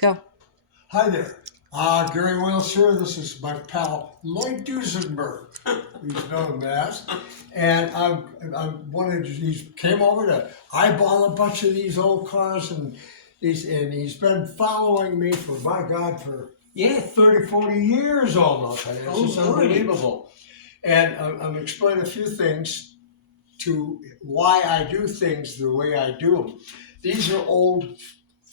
Go. Hi there. Gary Wales here. This is my pal Lloyd Duesenberg, he's known as. And he came over to eyeball a bunch of these old cars, and he's been following me for, my God, for 30, 40 years almost. I mean, it's just unbelievable. And I'm explaining a few things to why I do things the way I do them. These are old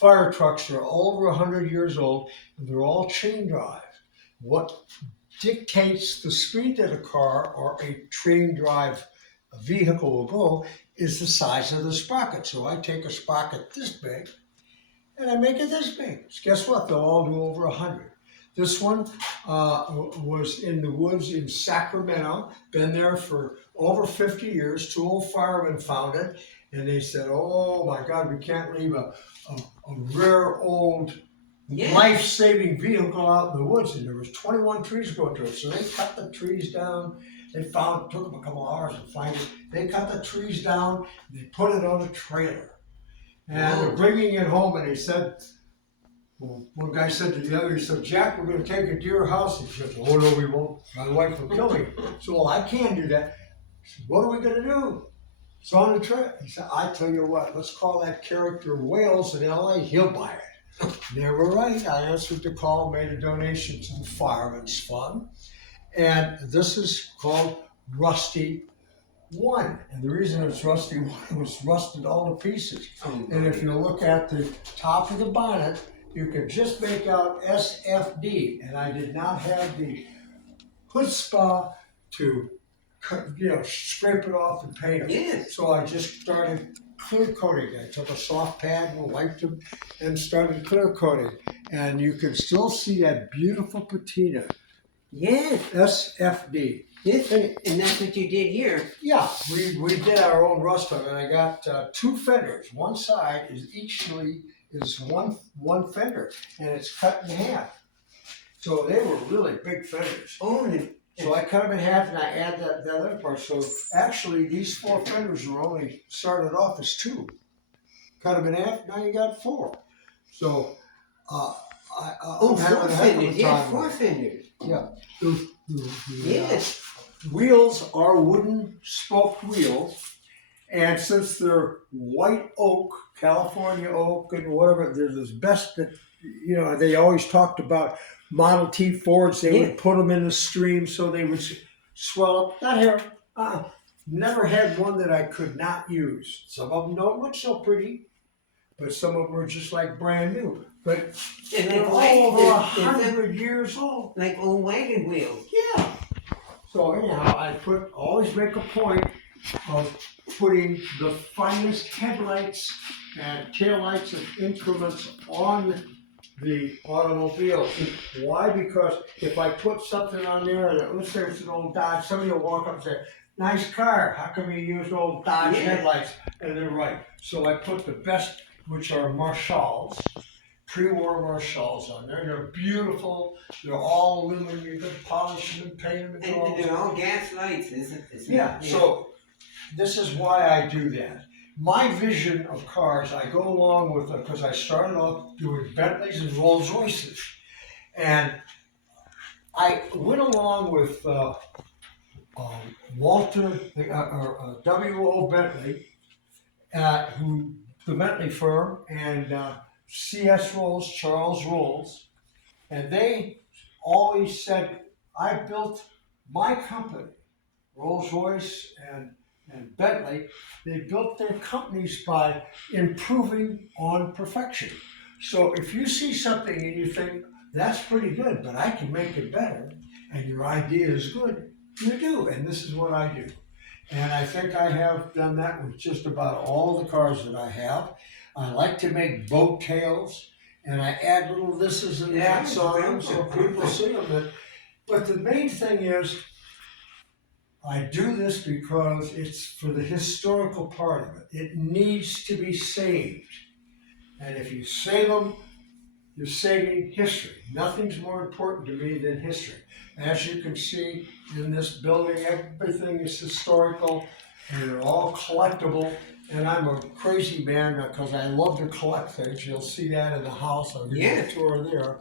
fire trucks. They're over 100 years old, and they're all chain drive. What dictates the speed that a car or a chain drive vehicle will go is the size of the sprocket. So I take a sprocket this big and I make it this big. So guess what? They'll all do over 100. This one was in the woods in Sacramento, been there for over 50 years. Two old firemen found it, and they said, oh my God, we can't leave a rare old life-saving vehicle out in the woods. And there was 21 trees growing to it. So they cut the trees down. They found, it took them a couple of hours to find it. They cut the trees down, they put it on a trailer. And they're bringing it home, and he said, well, one guy said to the other, he said, Jack, we're going to take it to your house. He said, oh, no, we won't. My wife will kill me. So, well, I can't do that. I said, what are we going to do? It's on the trip. He said, I tell you what, let's call that character Wales in LA. He'll buy it. They were right. I answered the call, made a donation to the Fireman's Fund. And this is called Rusty1. And the reason it's Rusty1, it was rusted all to pieces. And if you look at the top of the bonnet, you can just make out SFD, and I did not have the chutzpah to, scrape it off and paint it. Yes. So I just started clear coating. I took a soft pad and wiped them and started clear coating. And you can still see that beautiful patina. Yes. SFD. Yes, and that's what you did here. Yeah, we did our own rust on it. And I got two fenders. One side is one fender, and it's cut in half. So they were really big fenders. So I cut them in half, and I add that other part. So actually, these four fenders were only started off as two. Cut them in half, now you got four. So four fenders. Yeah, four fenders. Yeah. Yes. Wheels are wooden spoked wheels. And since they're white oak, California oak, and whatever, they're the best that, they always talked about Model T Fords. They would put them in the stream so they would swell up. Not here. Never had one that I could not use. Some of them don't look so pretty, but some of them are just like brand new. But they're all over 100 years old. Like old wagon wheels. Yeah. So anyhow, I always make a point of putting the finest headlights and taillights and instruments on the automobile. Why? Because if I put something on there, let's say it's an old Dodge, somebody will walk up and say, nice car, how come you used old Dodge headlights? And they're right. So I put the best, which are Marshalls, pre-war Marshalls on there. They're beautiful. They're all aluminum. You can polish them and paint them. And they're all gas lights, isn't it? Yeah. So this is why I do that. My vision of cars, I go along with it because I started off doing Bentleys and Rolls Royces. And I went along with Walter, W.O. Bentley, who the Bentley firm, and C.S. Rolls, Charles Rolls. And they always said, I built my company, Rolls Royce and Bentley, they built their companies by improving on perfection. So if you see something and you think, that's pretty good, but I can make it better, and your idea is good, you do, and this is what I do. And I think I have done that with just about all the cars that I have. I like to make boat tails, and I add little thises and that's on them so people see them. But the main thing is, I do this because it's for the historical part of it. It needs to be saved. And if you save them, you're saving history. Nothing's more important to me than history. As you can see in this building, everything is historical and they're all collectible. and I'm a crazy man because I love to collect things. You'll see that in the house. I'll give you a tour there.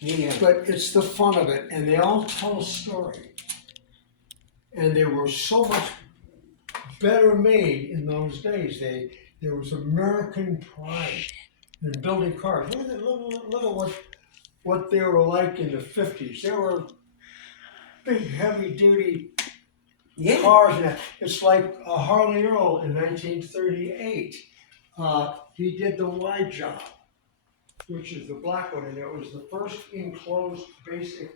Yeah. But it's the fun of it, and they all tell a story. And they were so much better made in those days. There was American pride in building cars. Look at what they were like in the 50s. They were big, heavy duty cars. And it's like a Harley Earl in 1938. He did the wide job, which is the black one, and it was the first enclosed basic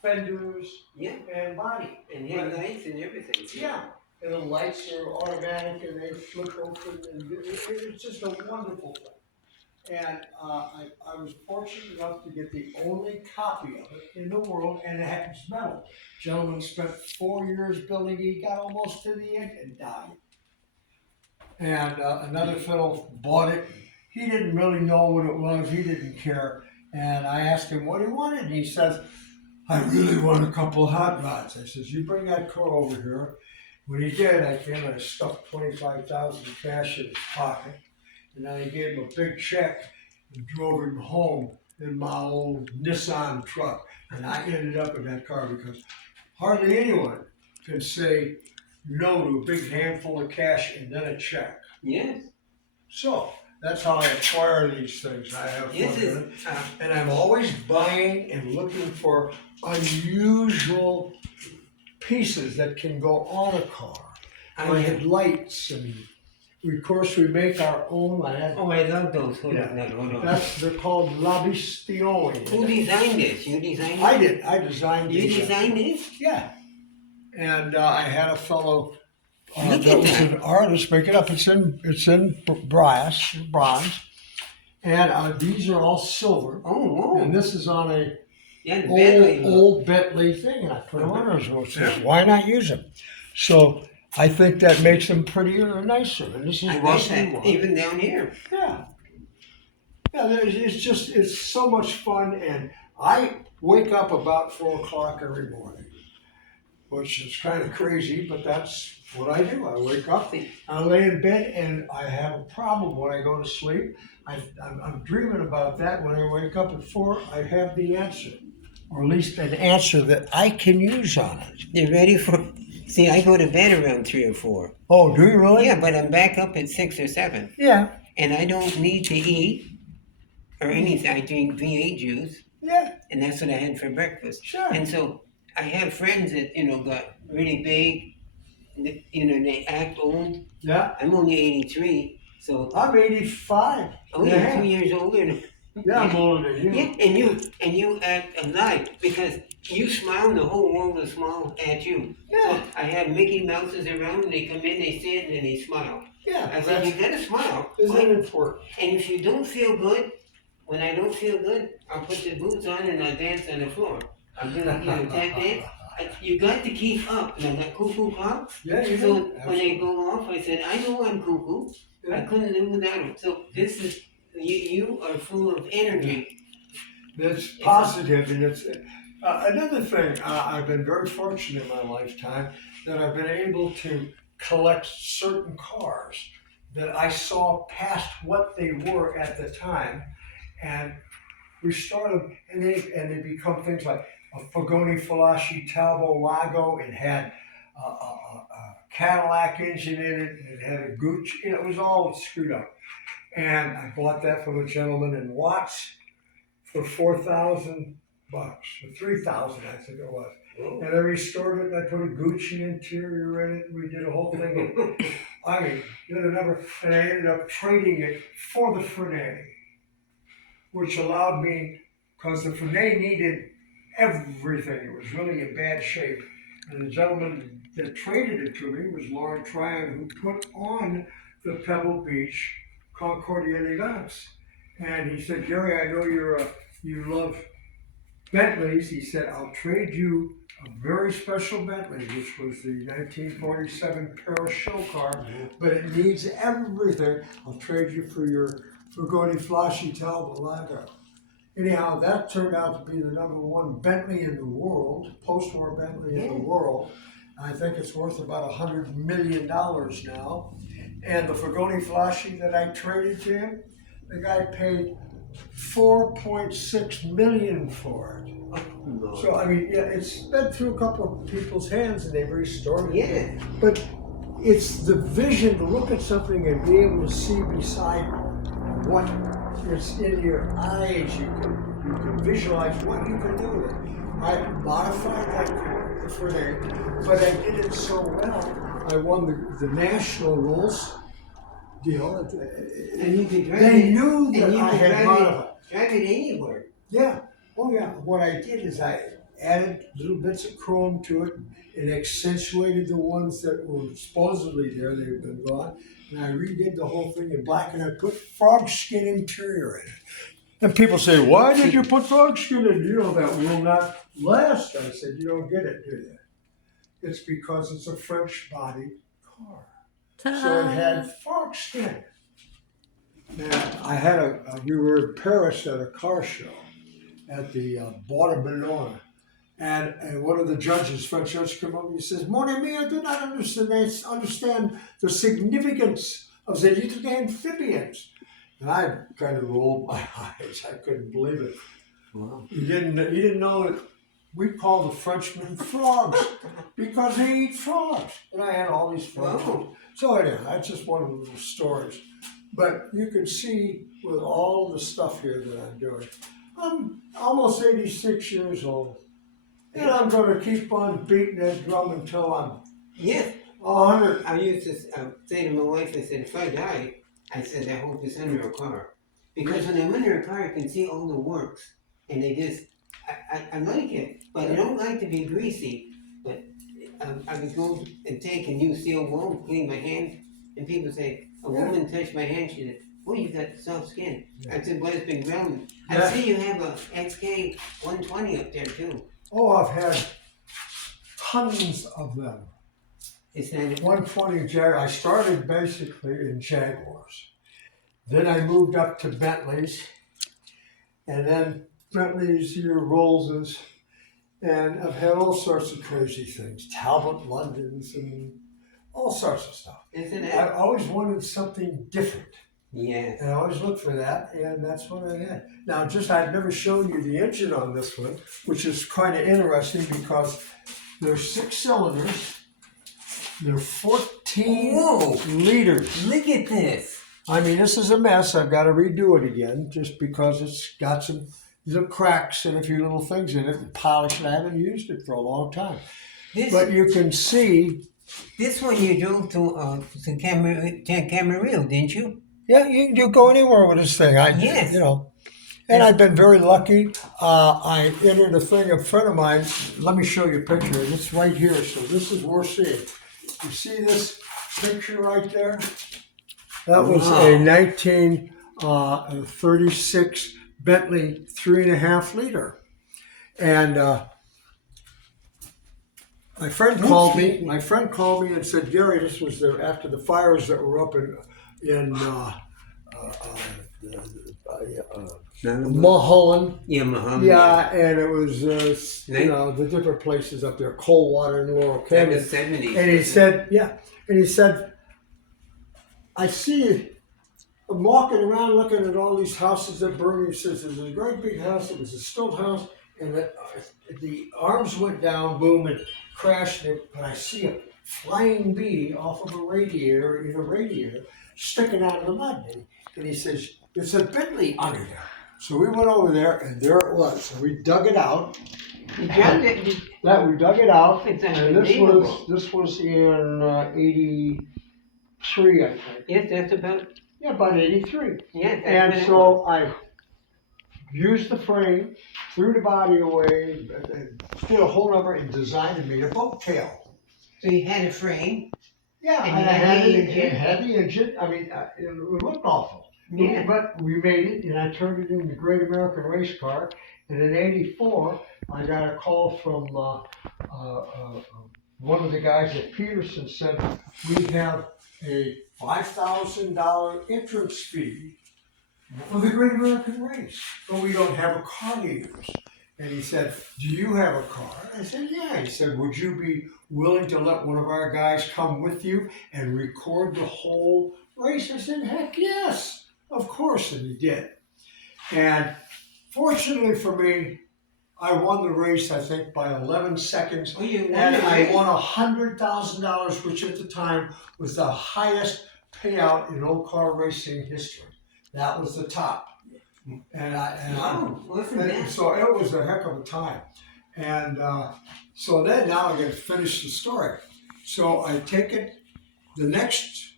fenders and body. And headlights and everything. Yeah. And the lights are automatic and they flip open, and it's just a wonderful thing. And I was fortunate enough to get the only copy of it in the world, and it's metal. Gentleman spent 4 years building it. He got almost to the end and died. And another fellow bought it. He didn't really know what it was. He didn't care. And I asked him what he wanted, and he says, I really want a couple of hot rods. I says, you bring that car over here. When he did, I came and I stuffed $25,000 cash in his pocket. And then I gave him a big check and drove him home in my old Nissan truck. And I ended up in that car because hardly anyone can say no to a big handful of cash and then a check. Yes. So that's how I acquire these things. I have fun with it. And I'm always buying and looking for unusual pieces that can go on a car. I had lights, and of course we make our own. I love those. Hold on. They're called Rusty1. Who designed this? You designed it? I did. I designed it. You designed it? Yeah. And I had a fellow that was an artist make it up. It's in bronze, and these are all silver. Oh, wow. And this is on a Bentley. old Bentley thing, and I put them on there. Why not use them? So I think that makes them prettier and nicer. And this is Rusty1. Even down here. Yeah. Yeah, it's so much fun, and I wake up about 4 o'clock every morning, which is kind of crazy, but that's what I do. I wake up, I lay in bed, and I have a problem when I go to sleep. I'm dreaming about that. When I wake up at 4, I have the answer, or at least an answer that I can use on it. You're ready for... See, I go to bed around 3 or 4. Oh, do you really? Yeah, but I'm back up at 6 or 7. Yeah. And I don't need to eat or anything. I drink V8 juice. Yeah. And that's what I had for breakfast. Sure. And so I have friends that, got really big, they act old. Yeah. I'm only 83, so... I'm 85. Oh, you're 2 years older than... Yeah, I'm older than you. Yeah, and you act alive because you smile and the whole world will smile at you. Yeah. So I have Mickey Mouses around and they come in, they sit and they smile. Yeah. I said, you gotta smile. Isn't it important? And if you don't feel good, when I don't feel good, I'll put the boots on and I'll dance on the floor. I'm gonna, tap dance. You got to keep up. And I got cuckoo clocks. Yeah, you So do. when they go off, I said, I know I'm cuckoo. Yeah. I couldn't live without them. So this is, you are full of energy. That's positive, and it's another thing. I've been very fortunate in my lifetime that I've been able to collect certain cars that I saw past what they were at the time, and restore them, and they become things like a Fagoni Falaschi Talbot Lago. It had a Cadillac engine in it. It had a Gucci. It was all screwed up. And I bought that from a gentleman in Watts for $4,000, or $3,000, I think it was. Oh. And I restored it, and I put a Gucci interior in it, and we did a whole thing. I mean, and I ended up trading it for the Fernet, which allowed me, because the Fernet needed everything. It was really in bad shape. And the gentleman that traded it to me was Lauren Tryon, who put on the Pebble Beach Concordia Elegance. And he said, Gary, I know you love Bentleys. He said, I'll trade you a very special Bentley, which was the 1947 Paris show car, but it needs everything. I'll trade you for your Fagoni Falaschi Talbot Lago. Anyhow, that turned out to be the #1 Bentley in the world, post-war Bentley in the world. I think it's worth about $100 million now. And the Fagoni Flashy that I traded to him, the guy paid $4.6 million for it. No. So I mean, yeah, it's been through a couple of people's hands and they've restored it. Yeah. But it's the vision to look at something and be able to see beside what is in your eyes. You can visualize what you can do with it. I modified that for them, but I did it so well. I won the national rules deal. And you could drive They it. knew that and you I could had drive modified. Drive it anywhere. Yeah. Oh yeah. What I did is I added little bits of chrome to it and accentuated the ones that were supposedly there. They've been gone. And I redid the whole thing in black and I put frog skin interior in it. And people say, why did you put frog skin in? You know that will not last. I said, you don't get it, do you? It's because it's a French body car. So it had frog skin. And I had we were in Paris at a car show at the Bois de Boulogne. And one of the judges, French judge, came up and he says, Mon ami, I do not understand the significance of the little amphibians. And I kind of rolled my eyes. I couldn't believe it. Wow. He didn't know that we call the Frenchmen frogs because they eat frogs. And I had all these frogs. Wow. So anyway, that's just one of the little stories. But you can see with all the stuff here that I'm doing, I'm almost 86 years old. And I'm going to keep on beating that drum until I'm Yes. 100. I used to say to my wife, I said, if I die, I said, I hope it's under a car. Because when I'm under a car, I can see all the works. And they just, I like it. But I don't like to be greasy. But I would go and take and use steel wool, clean my hands. And people say, a woman touched my hand, she said, oh, you got soft skin. Yeah. I said, well, it's been grounded. Yeah. I see you have a XK 120 up there too. Oh, I've had tons of them. It's not 120 Jag. I started basically in Jaguars. Then I moved up to Bentleys. And then Bentleys, your Rollses. And I've had all sorts of crazy things. Talbot Londons and all sorts of stuff. Isn't I it? always wanted something different. Yes. And I always looked for that, and that's what I had. Now, I've never shown you the engine on this one, which is kind of interesting because there's 6 cylinders, they're 14 Whoa. liters. Look at this. I mean, this is a mess. I've got to redo it again just because it's got some little cracks and a few little things in it and polish, and I haven't used it for a long time. But you can see. This one you drove to Camarillo, didn't you? Yeah, you go anywhere with this thing. Yes. And I've been very lucky. I entered a thing, a friend of mine, let me show you a picture. It's right here, so this is worth seeing. You see this picture right there? That was a 1936 Bentley 3.5 liter. And my friend called me and said, Gary, this was after the fires that were up in Mulholland. Yeah, Muhammad. Yeah, and it was, the different places up there, Coldwater and Laurel Canyon. 70s. And he said, I see you. I'm walking around looking at all these houses that burned. He says, there's a great big house. It was a stone house. And the arms went down, boom, and crashed. And I see a flying bee off of a radiator sticking out of the mud. And he says, it's a Bentley under there. So we went over there, and there it was. So we dug it out. You dropped it. We dug it out. It's And unbelievable. this was in 83, I think. Yes, that's about. Yeah, about 83. Yes. And so I used the frame, threw the body away, did a whole number, and designed and made a boat tail. So you had a frame. Yeah, And and I you had the engine. I mean, it looked awful. Yeah. But we made it, and I turned it into the Great American Race Car. And in '84, I got a call from one of the guys at Peterson said, we have a $5,000 entrance fee for the Great American Race, but we don't have a car to use. And he said, "Do you have a car?" I said, "Yeah." He said, "Would you be willing to let one of our guys come with you and record the whole race?" I said, "Heck yes, of course." And he did. And fortunately for me, I won the race, I think, by 11 seconds. Oh, you won And the I race? won $100,000, which at the time was the highest payout in old car racing history. That was the top. Wow, wasn't that? So it was a heck of a time. And so then now I got to finish the story. So I take it the next,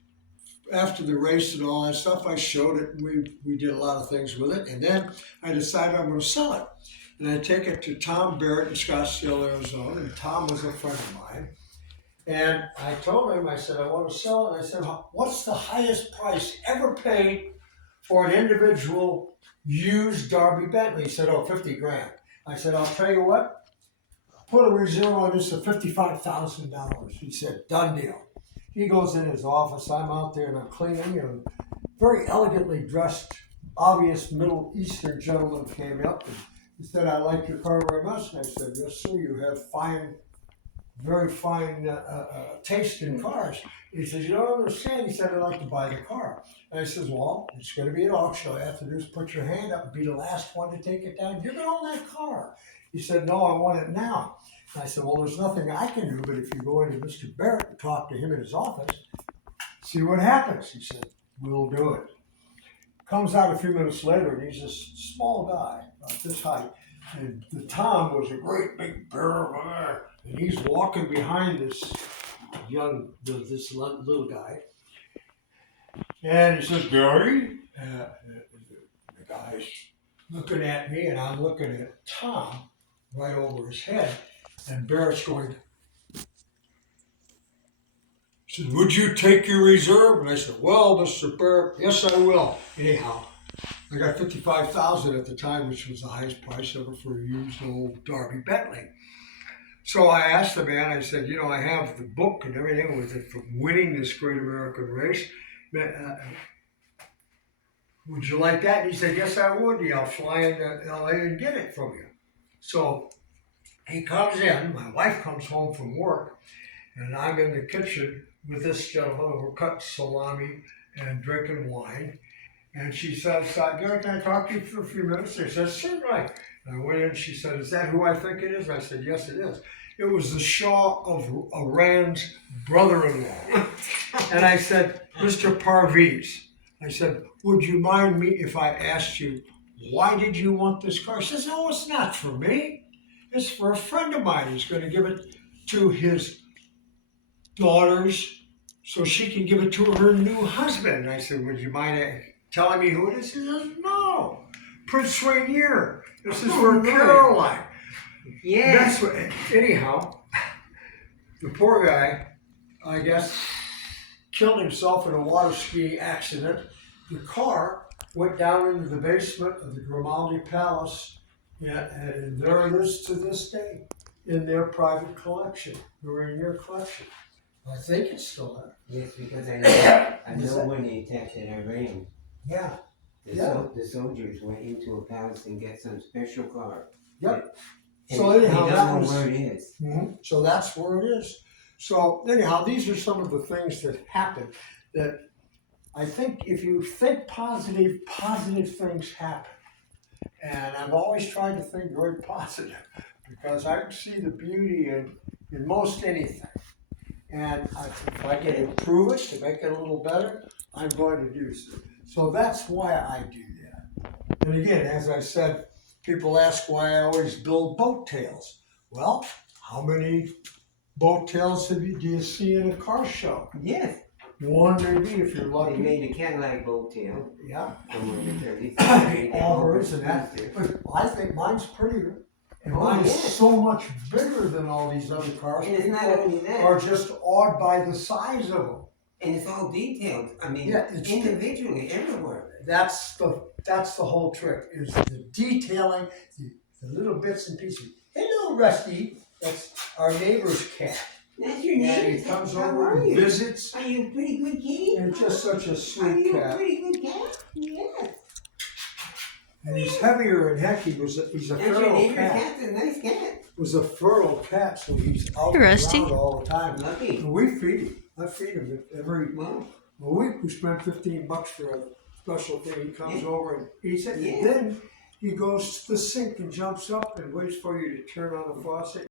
after the race and all that stuff, I showed it. We did a lot of things with it. And then I decided I'm going to sell it. And I take it to Tom Barrett in Scottsdale, Arizona. And Tom was a friend of mine. And I told him, I said, "I want to sell it." And I said, "What's the highest price ever paid for an individual used Derby Bentley?" He said, "Oh, 50 grand. I said, "I'll tell you what, put a reserve on this of $55,000. He said, "Done deal." He goes in his office. I'm out there and I'm cleaning. And a very elegantly dressed, obvious Middle Eastern gentleman came up and he said, "I like your car very much." And I said, "Yes, sir, you have very fine taste in cars." He says, "You don't understand." He said, "I'd like to buy the car." And I says, "Well, it's going to be an auction. All you have to do is put your hand up and be the last one to take it down. You're going to own that car." He said, "No, I want it now." And I said, "Well, there's nothing I can do, but if you go into Mr. Barrett and talk to him in his office, see what happens." He said, "We'll do it." Comes out a few minutes later, and he's this small guy, about this height. And the Tom was a great big bear, and he's walking behind this little guy. And he says, "Barry," the guy's looking at me, and I'm looking at Tom right over his head. And Barrett's going, he said, "Would you take your reserve?" And I said, "Well, Mr. Barrett, yes, I will." Anyhow, I got $55,000 at the time, which was the highest price ever for a used old Derby Bentley. So I asked the man, I said, "You know, I have the book and everything with it from winning this great American race. Would you like that?" And he said, "Yes, I would. I'll fly into LA and get it from you." So he comes in, my wife comes home from work, and I'm in the kitchen with this gentleman. We're cutting salami and drinking wine. And she says, "Gary, can I talk to you for a few minutes?" I said, "Certainly." And I went in, she said, "Is that who I think it is?" I said, "Yes, it is." It was the Shah of Iran's brother-in-law. And I said, "Mr. Parviz," I said, "would you mind me if I asked you, why did you want this car?" She says, "Oh, it's not for me. It's for a friend of mine who's going to give it to his daughters so she can give it to her new husband." And I said, "Would you mind telling me who it is?" He says, "No, Prince Rainier. This is for Caroline." Yeah. That's what. Anyhow, the poor guy, I guess, killed himself in a water ski accident. The car went down into the basement of the Grimaldi Palace, and there it is to this day in their private collection, the Rainier collection. I think it's still there. Yes, because I know when they attacked at Iran, Yeah. the soldiers went into a palace and get some special car. Yep. And So they anyhow, don't that know was. where it is. Mm-hmm. So that's where it is. So anyhow, these are some of the things that happen that I think if you think positive things happen. And I've always tried to think very positive because I see the beauty in most anything. And if I can improve it to make it a little better, I'm going to do so. So that's why I do that. And again, as I said, people ask why I always build boat tails. Well, how many boat tails do you see in a car show? Yes. One maybe if you're lucky. They made a Cadillac boat tail. Yeah. Somewhere in the 30s. All there is in that. But I think mine's prettier. And mine's so much bigger than all these other cars. And it's not only that. Are just awed by the size of them. And it's all detailed. I mean, it's individually, everywhere. That's the whole trick, is the detailing, the little bits and pieces. Hello, Rusty. That's our neighbor's cat. That's your neighbor's cat. And he comes over and visits. Are you a pretty good kitty? And just such a sweet cat. Are you a pretty good cat? Yes. And he's heavier than heck. He's a That's your feral neighbor's cat. cat's a nice cat. Was a feral cat, so he's out Hey, Rusty. around all the time. Lucky. And we feed him. I feed him every Well, week. We spend $15 for a special thing. He comes Yeah. over and eats it, Yeah. and then he goes to the sink and jumps up and waits for you to turn on the faucet.